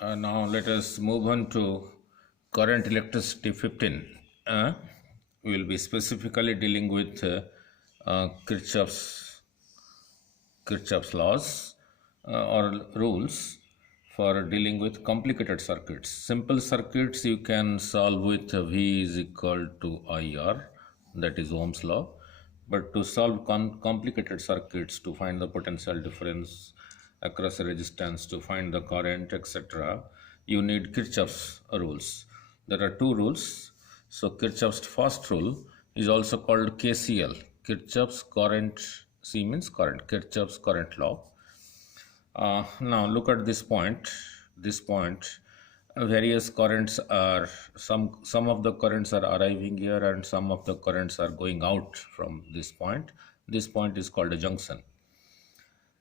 Now let us move on to current electricity 15. We will be specifically dealing with Kirchhoff's laws or rules for dealing with complicated circuits. Simple circuits you can solve with V is equal to IR, that is Ohm's law. But to solve complicated circuits, to find the potential difference across a resistance, to find the current, etc., you need Kirchhoff's rules. There are two rules. So Kirchhoff's first rule is also called KCL, Kirchhoff's current. C means current, Kirchhoff's current law. Now look at this point. This point, various currents are some of the currents are arriving here, and some of the currents are going out from this point. This point is called a junction.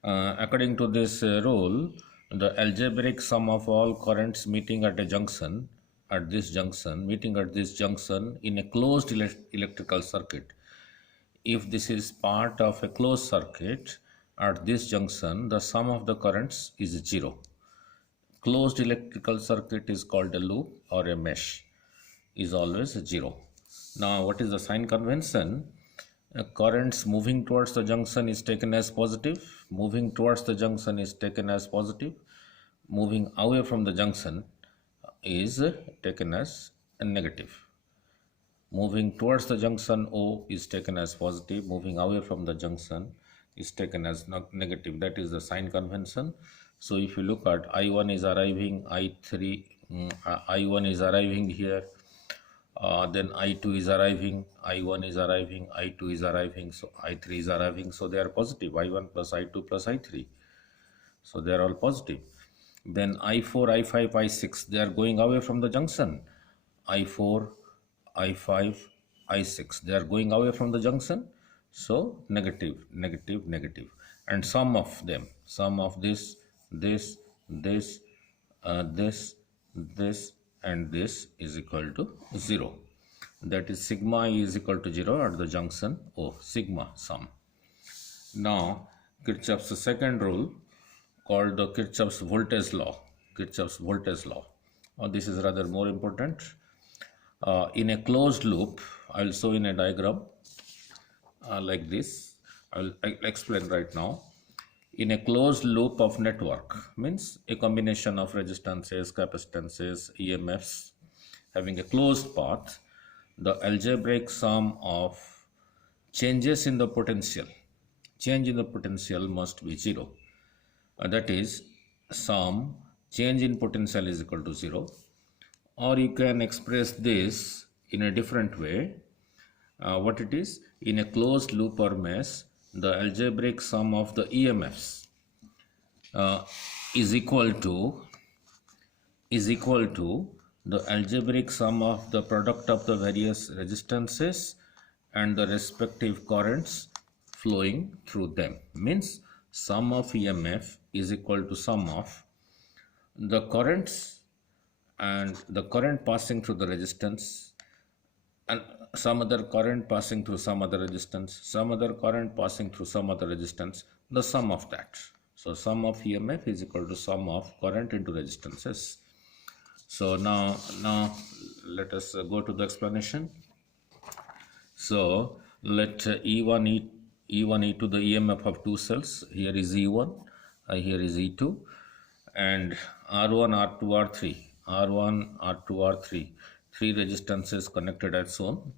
According to this rule, the algebraic sum of all currents meeting at a junction, meeting at this junction in a closed electrical circuit. If this is part of a closed circuit, at this junction, the sum of the currents is 0. Closed electrical circuit is called a loop, or a mesh is always 0. Now, what is the sign convention? Currents moving towards the junction is taken as positive. Moving towards the junction is taken as positive. Moving away from the junction is taken as a negative. Moving towards the junction O is taken as positive. Moving away from the junction is taken as negative. That is the sign convention. So if you look at I1 is arriving, I1 is arriving here, then I2 is arriving, I1 is arriving, I2 is arriving, so I3 is arriving. So they are positive, I1 plus I2 plus I3. So they are all positive. Then I4, I5, I6, they are going away from the junction. I4, I5, I6, they are going away from the junction. So negative, negative, negative. And sum of them, sum of this, this, this, this, and this is equal to 0. That is sigma is equal to 0 at the junction O, sigma sum. Now, Kirchhoff's second rule, called the Kirchhoff's voltage law. Kirchhoff's voltage law. This is rather more important. In a closed loop, I will show in a diagram like this. I'll explain right now. In a closed loop of network, means a combination of resistances, capacitances, EMFs having a closed path, the algebraic sum of changes in the potential, change in the potential must be 0. That is, sum change in potential is equal to 0. Or you can express this in a different way. What it is? In a closed loop or mesh, the algebraic sum of the EMFs is equal to the algebraic sum of the product of the various resistances and the respective currents flowing through them. Means sum of EMF is equal to sum of the currents and the current passing through the resistance, and some other current passing through some other resistance, some other current passing through some other resistance, the sum of that. So sum of EMF is equal to sum of current into resistances. So now let us go to the explanation. So let E1 E2 the EMF of two cells. Here is E1, here is E2, and R1, R2, R3, R1, R2, R3, three resistances connected as shown.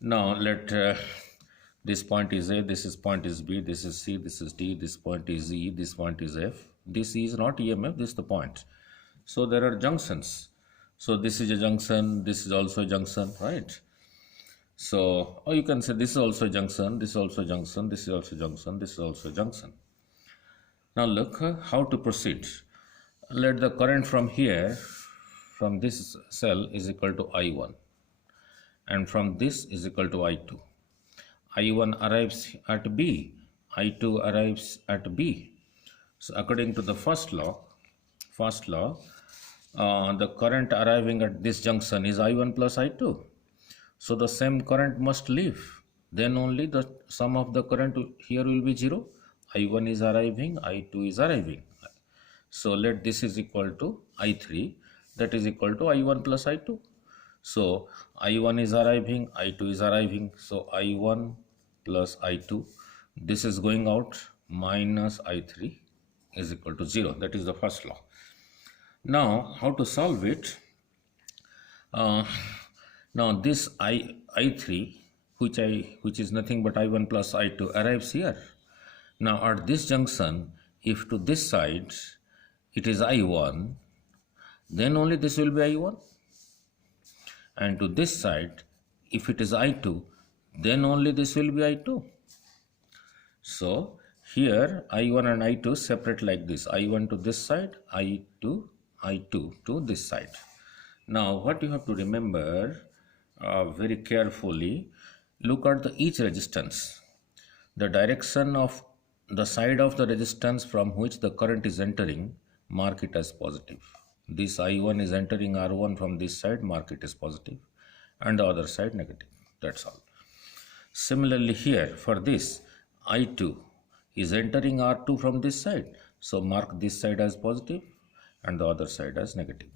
Now let this point is A, this is point is B, this is C, this is D, this point is E, this point is F. This is not EMF, this is the point. So there are junctions. So this is a junction, this is also a junction, right? So, or you can say this is also a junction, this is also a junction, this is also a junction, this is also a junction. Now look how to proceed. Let the current from here, from this cell is equal to I1, and from this is equal to I2. I1 arrives at B, I2 arrives at B. So according to the first law, the current arriving at this junction is I1 plus I2. So the same current must leave. Then only the sum of the current here will be 0. I1 is arriving, I2 is arriving. So let this is equal to I3, that is equal to I1 plus I2. So I1 is arriving, I2 is arriving, so I1 plus I2, this is going out, minus I3 is equal to 0. That is the first law. Now how to solve it? Now this I3 which is nothing but I1 plus I2 arrives here. Now at this junction, if to this side it is I1, then only this will be I1, and to this side if it is I2, then only this will be I2. So here I1 and I2 separate like this, I1 to this side, I2 to this side. Now what you have to remember very carefully, look at each resistance. The direction of the side of the resistance from which the current is entering, mark it as positive. This I1 is entering R1 from this side, mark it as positive, and the other side negative. That's all. Similarly here for this, I2 is entering R2 from this side, so mark this side as positive and the other side as negative.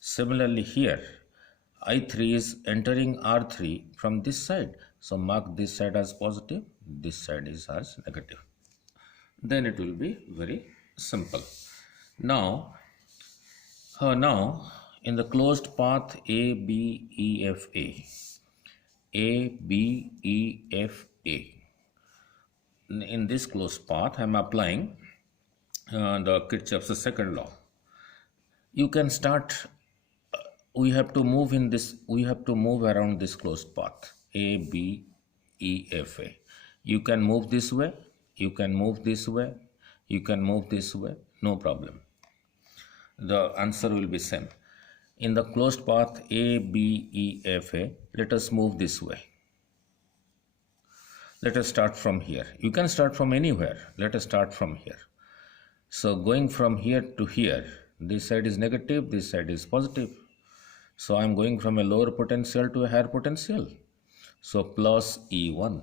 Similarly here, I3 is entering R3 from this side, so mark this side as positive, this side is as negative. Then it will be very simple. Now in the closed path A, B, E, F, A, B, E, F, A, in this closed path I am applying the Kirchhoff's second law. You can start, we have to move around this closed path A, B, E, F, A. You can move this way, you can move this way, you can move this way, no problem. The answer will be same. In the closed path A, B, E, F, A, let us move this way. Let us start from here. You can start from anywhere. Let us start from here. So going from here to here, this side is negative, this side is positive. So I am going from a lower potential to a higher potential. So plus E1.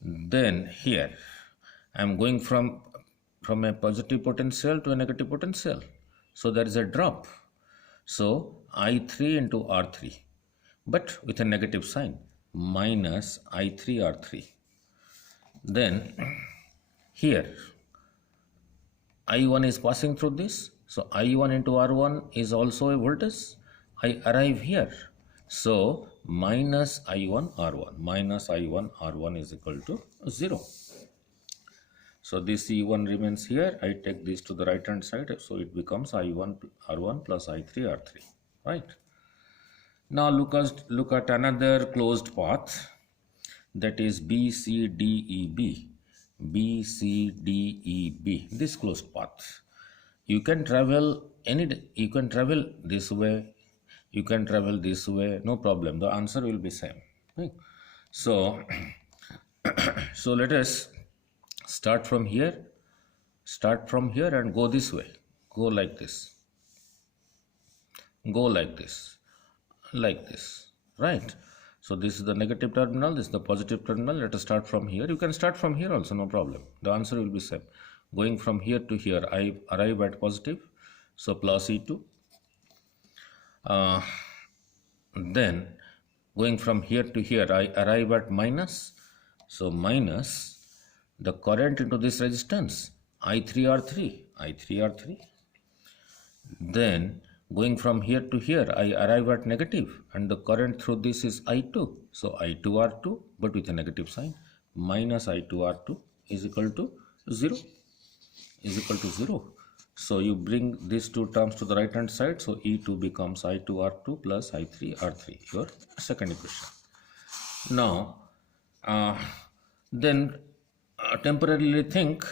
Then here I am going from a positive potential to a negative potential. So there is a drop. So I3 into R3, but with a negative sign, minus I3 R3. Then here I1 is passing through this. So I1 into R1 is also a voltage. I arrive here. So minus I1 R1. Minus I1 R1 is equal to 0. So this E1 remains here. I take this to the right hand side. So it becomes I1 R1 plus I3 R3. Right. Now look at another closed path, that is B, C, D, E, B. B, C, D, E, B. This closed path. You can travel this way, you can travel this way, no problem. The answer will be same. Right? So let us start from here and go this way. Go like this. Go like this. Like this. Right? So this is the negative terminal, this is the positive terminal. Let us start from here. You can start from here also, no problem. The answer will be same. Going from here to here, I arrive at positive. So plus E2. Then going from here to here, I arrive at minus. So minus the current into this resistance, I3R3. I3R3. Then going from here to here, I arrive at negative, and the current through this is I2. So I2R2, but with a negative sign, minus I2R2 is equal to 0. Is equal to 0. So you bring these two terms to the right hand side. So E2 becomes I2R2 plus I3R3, your second equation. Now, then temporarily think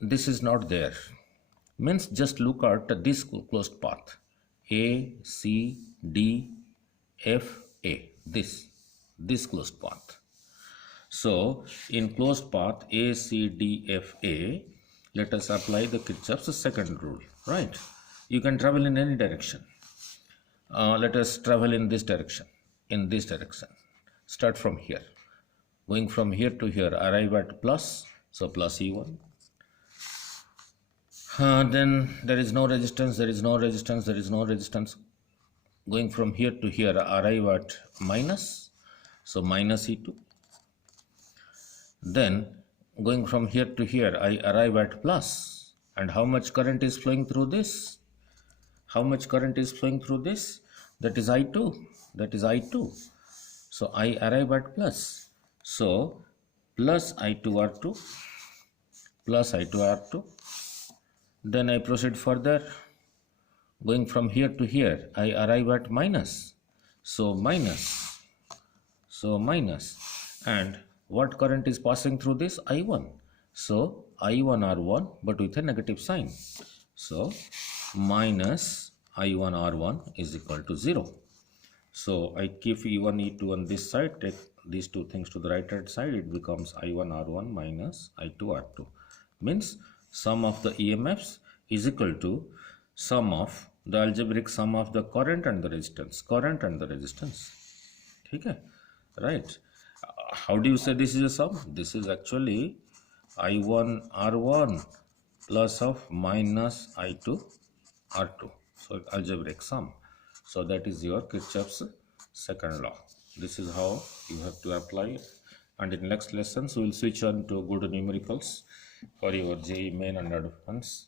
this is not there. Means just look at this closed path. A, C, D, F, A. This closed path. So in closed path A, C, D, F, A, let us apply the Kirchhoff's second rule. Right? You can travel in any direction. Let us travel in this direction. In this direction. Start from here. Going from here to here, arrive at plus. So plus E1. Then there is no resistance, there is no resistance, there is no resistance. Going from here to here, arrive at minus, so minus E2. Then going from here to here, I arrive at plus. And how much current is flowing through this? How much current is flowing through this? That is I2. That is I2. So I arrive at plus. So plus I2R2, plus I2R2. Then I proceed further. Going from here to here, I arrive at minus. So minus. So minus. And what current is passing through this? I1. So I1R1 but with a negative sign. So minus I1R1 is equal to 0. So I keep E1, E2 on this side, take these two things to the right hand side, it becomes I1R1 minus I2R2. Means sum of the EMFs is equal to sum of the algebraic sum of the current and the resistance. Current and the resistance. Okay? Right. How do you say this is a sum? This is actually I1R1 plus of minus I2R2. So algebraic sum. So that is your Kirchhoff's second law. This is how you have to apply it. And in next lessons we will switch on to good numericals for your JEE main and advance.